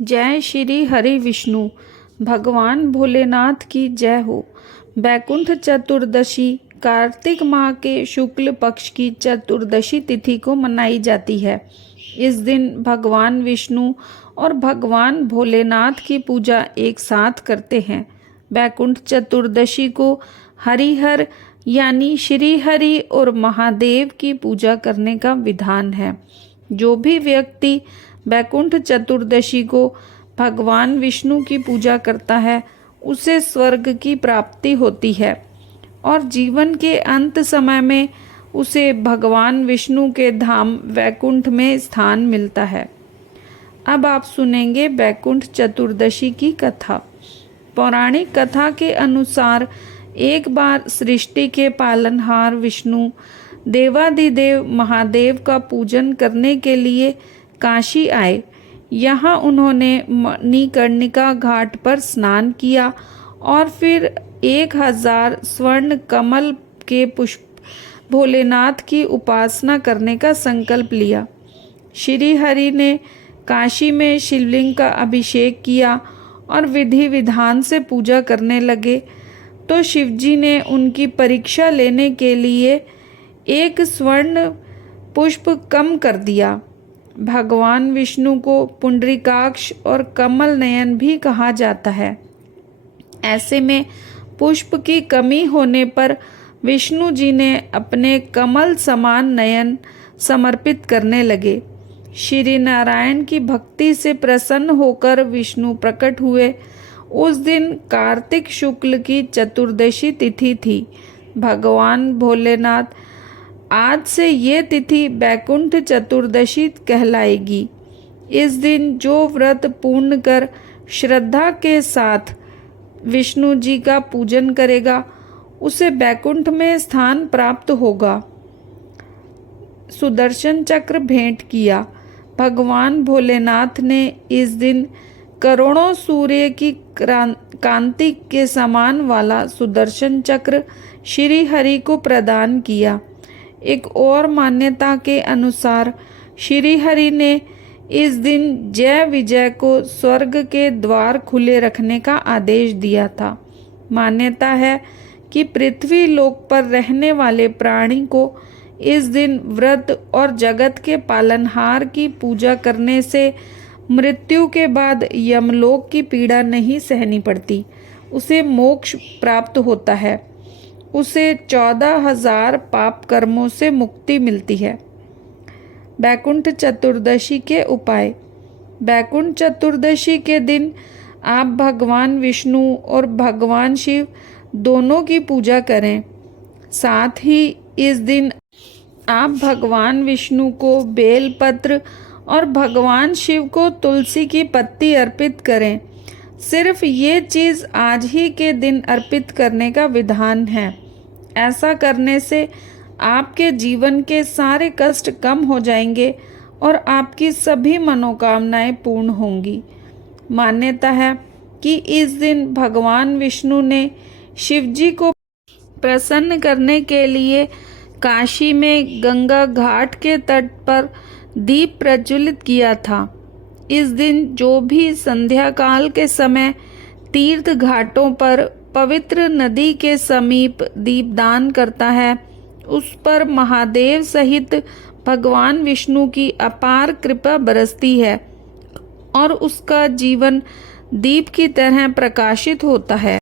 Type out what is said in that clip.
जय श्री हरि विष्णु। भगवान भोलेनाथ की जय हो। बैकुंठ चतुर्दशी कार्तिक माह के शुक्ल पक्ष की चतुर्दशी तिथि को मनाई जाती है। इस दिन भगवान विष्णु और भगवान भोलेनाथ की पूजा एक साथ करते हैं। बैकुंठ चतुर्दशी को हरिहर यानी श्री हरि और महादेव की पूजा करने का विधान है। जो भी व्यक्ति बैकुंठ चतुर्दशी को भगवान विष्णु की पूजा करता है उसे स्वर्ग की प्राप्ति होती है और जीवन के अंत समय में उसे भगवान विष्णु के धाम वैकुंठ में स्थान मिलता है। अब आप सुनेंगे बैकुंठ चतुर्दशी की कथा। पौराणिक कथा के अनुसार एक बार सृष्टि के पालनहार विष्णु देवादिदेव महादेव का पूजन करने के लिए काशी आए। यहाँ उन्होंने मणिकर्णिका घाट पर स्नान किया और फिर 1000 स्वर्ण कमल के पुष्प भोलेनाथ की उपासना करने का संकल्प लिया। श्री हरि ने काशी में शिवलिंग का अभिषेक किया और विधि विधान से पूजा करने लगे तो शिवजी ने उनकी परीक्षा लेने के लिए एक स्वर्ण पुष्प कम कर दिया। भगवान विष्णु को पुंडरीकाक्ष और कमल नयन भी कहा जाता है। ऐसे में पुष्प की कमी होने पर विष्णु जी ने अपने कमल समान नयन समर्पित करने लगे। श्री नारायण की भक्ति से प्रसन्न होकर विष्णु प्रकट हुए। उस दिन कार्तिक शुक्ल की चतुर्दशी तिथि थी। भगवान भोलेनाथ आज से ये तिथि बैकुंठ चतुर्दशी कहलाएगी। इस दिन जो व्रत पूर्ण कर श्रद्धा के साथ विष्णु जी का पूजन करेगा उसे बैकुंठ में स्थान प्राप्त होगा। सुदर्शन चक्र भेंट किया। भगवान भोलेनाथ ने इस दिन करोड़ों सूर्य की कांति के समान वाला सुदर्शन चक्र श्री हरि को प्रदान किया। एक और मान्यता के अनुसार श्री हरि ने इस दिन जय विजय को स्वर्ग के द्वार खुले रखने का आदेश दिया था। मान्यता है कि पृथ्वी लोक पर रहने वाले प्राणी को इस दिन व्रत और जगत के पालनहार की पूजा करने से मृत्यु के बाद यमलोक की पीड़ा नहीं सहनी पड़ती, उसे मोक्ष प्राप्त होता है, उसे 14,000 पाप कर्मों से मुक्ति मिलती है। बैकुंठ चतुर्दशी के उपाय। बैकुंठ चतुर्दशी के दिन आप भगवान विष्णु और भगवान शिव दोनों की पूजा करें। साथ ही इस दिन आप भगवान विष्णु को बेलपत्र और भगवान शिव को तुलसी की पत्ती अर्पित करें। सिर्फ ये चीज़ आज ही के दिन अर्पित करने का विधान है। ऐसा करने से आपके जीवन के सारे कष्ट कम हो जाएंगे और आपकी सभी मनोकामनाएं पूर्ण होंगी। मान्यता है कि इस दिन भगवान विष्णु ने शिवजी को प्रसन्न करने के लिए काशी में गंगा घाट के तट पर दीप प्रज्वलित किया था। इस दिन जो भी संध्या काल के समय तीर्थ घाटों पर पवित्र नदी के समीप दीपदान करता है उस पर महादेव सहित भगवान विष्णु की अपार कृपा बरसती है और उसका जीवन दीप की तरह प्रकाशित होता है।